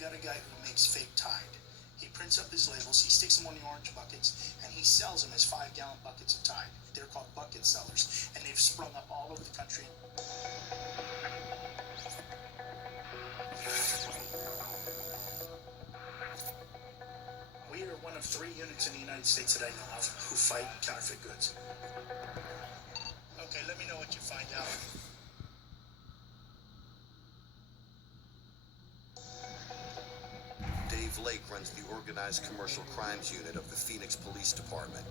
got a guy who makes fake Tide. He prints up his labels, he sticks them on the orange buckets, and he sells them as 5-gallon buckets of Tide. They're called bucket sellers, and they've sprung up all over the country. We are one of 3 units in the United States that I know of who fight counterfeit goods. Okay, let me know what you find out. Dave Lake runs the Organized Commercial Crimes Unit of the Phoenix Police Department.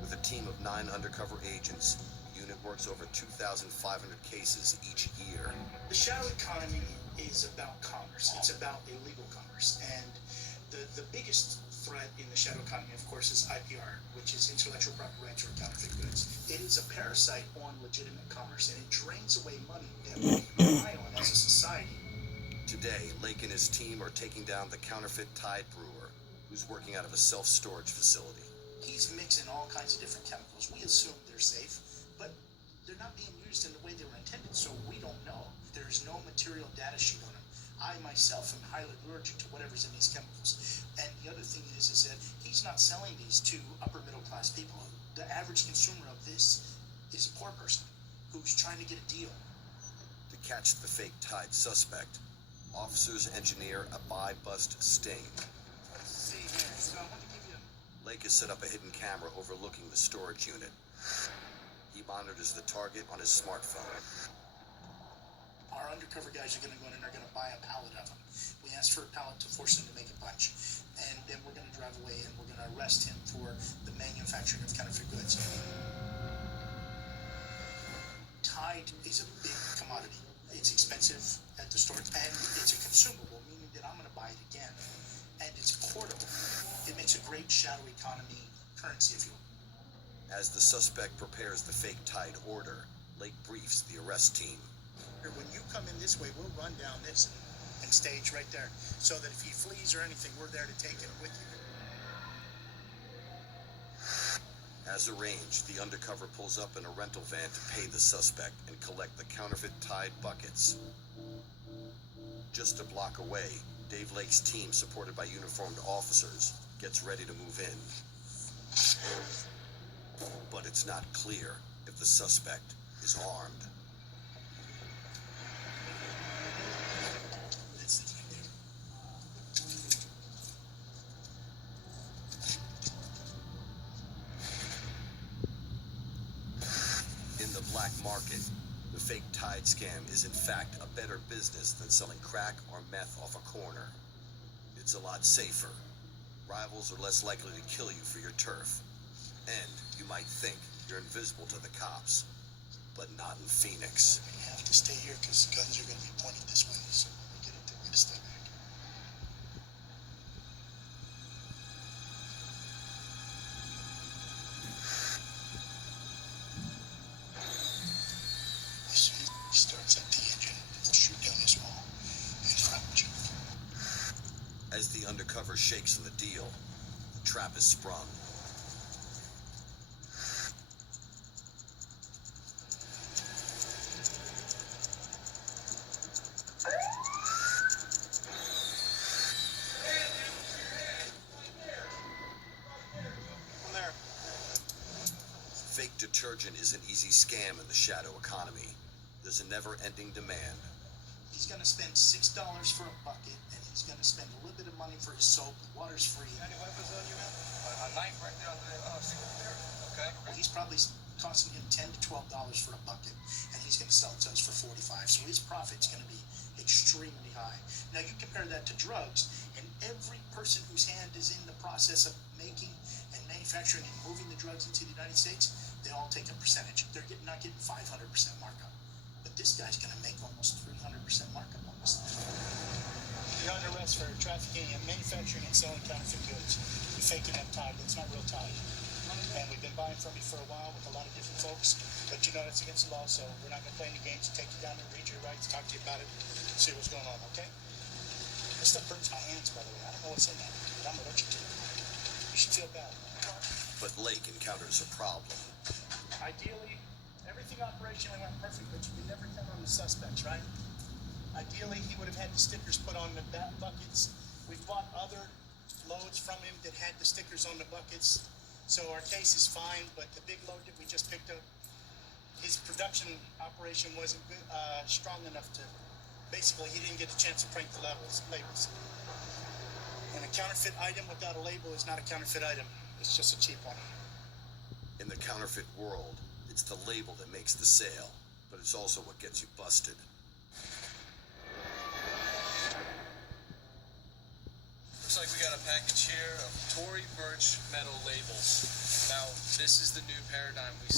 With a team of 9 undercover agents, the unit works over 2,500 cases each year. The shadow economy is about commerce. It's about illegal commerce. And the biggest threat in the shadow economy, of course, is IPR, which is intellectual property rights or counterfeit goods. It is a parasite on legitimate commerce, and it drains away money that we rely on as a society. Today, Lake and his team are taking down the counterfeit Tide brewer, who's working out of a self-storage facility. He's mixing all kinds of different chemicals. We assume they're safe, but they're not being used in the way they were intended, so we don't know. There's no material data sheet on them. I myself am highly allergic to whatever's in these chemicals. And the other thing is that he's not selling these to upper middle class people. The average consumer of this is a poor person who's trying to get a deal. To catch the fake Tide suspect, officers engineer a buy-bust sting. Let's see here. So I want to give you Lake has set up a hidden camera overlooking the storage unit. He monitors the target on his smartphone. Our undercover guys are going to go in and they're going to buy a pallet of them. We asked for a pallet to force him to make a bunch. And then we're going to drive away and we're going to arrest him for the manufacturing of counterfeit goods. Tide is a big commodity. It's expensive at the store and it's a consumable, meaning that I'm going to buy it again. And it's portable. It makes a great shadow economy currency, if you will. As the suspect prepares the fake Tide order, Lake briefs the arrest team. When you come in this way, we'll run down this and stage right there, so that if he flees or anything, we're there to take him with you. As arranged, the undercover pulls up in a rental van to pay the suspect and collect the counterfeit Tide buckets. Just a block away, Dave Lake's team, supported by uniformed officers, gets ready to move in. But it's not clear if the suspect is armed. In the black market, the fake Tide scam is in fact a better business than selling crack or meth off a corner. It's a lot safer. Rivals are less likely to kill you for your turf. And you might think you're invisible to the cops, but not in Phoenix. We have to stay here because guns are going to be pointed this way, so when we get it there, we're going to stay back. As soon as he starts up the engine, we'll shoot down this wall and front you. As the undercover shakes in the deal, the trap is sprung. Fake detergent is an easy scam in the shadow economy. There's a never-ending demand. He's going to spend $6 for a bucket, and he's going to spend a little bit of money for his soap. The water's free. Any weapons on you, man? A knife right there on the secret there. Okay. Well, he's probably costing him $10 to $12 for a bucket, and he's going to sell it to us for $45. So his profit's going to be extremely high. Now you compare that to drugs, and every person whose hand is in the process of making and manufacturing and moving the drugs into the United States, they all take a percentage. They're not getting 500% markup. But this guy's going to make almost 300% markup on this thing. You're under arrest for trafficking and manufacturing and selling counterfeit goods. You're faking that Tide. That's not real Tide. And we've been buying from you for a while with a lot of different folks, but you know that's against the law, so we're not going to play any games. Take you down there, read your rights, talk to you about it, see what's going on, okay? This stuff burns my hands, by the way. I don't know what's in that, but I'm allergic to it. You should feel bad. But Lake encounters a problem. Ideally, everything operationally went perfect, but you can never count on the suspects, right? Ideally, he would have had the stickers put on the buckets. We've bought other loads from him that had the stickers on the buckets, so our case is fine. But the big load that we just picked up, his production operation wasn't good, strong enough to. Basically, he didn't get a chance to print the labels. And a counterfeit item without a label is not a counterfeit item. It's just a cheap one. In the counterfeit world, it's the label that makes the sale, but it's also what gets you busted. Looks like we got a package here of Tory Burch metal labels. Now, this is the new paradigm we